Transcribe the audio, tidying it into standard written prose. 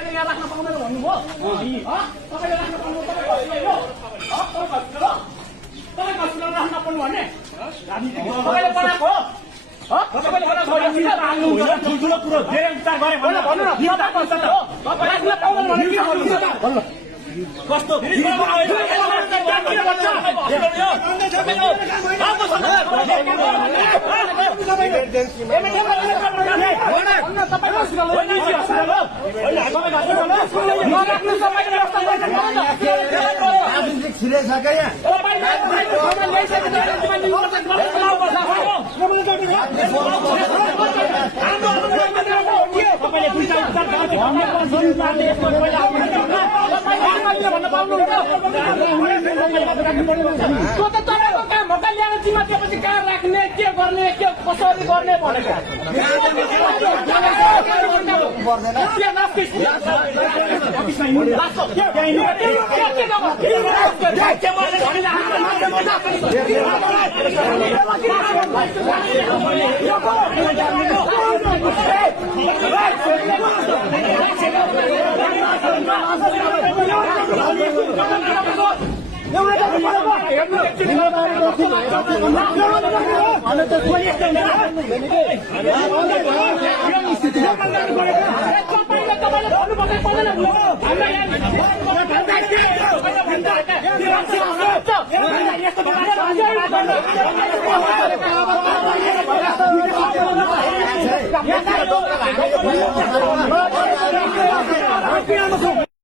तपाईँले यहाँ राख्न पाउँदैन भन्नुभयो तपाईँले राख्न पाउनु तपाईँ हस्पिटल राख्न पाउनु भन्ने तपाईँले बनाएको हो ठुल्ठुलो कुरो धेरै उपचार गरे कस्तो भन्न पाउनुहुन्छ तपाईँको काम हो ल्याएर जिम्मा दिएपछि कहाँ राख्ने के गर्ने के कसरी गर्ने भनेको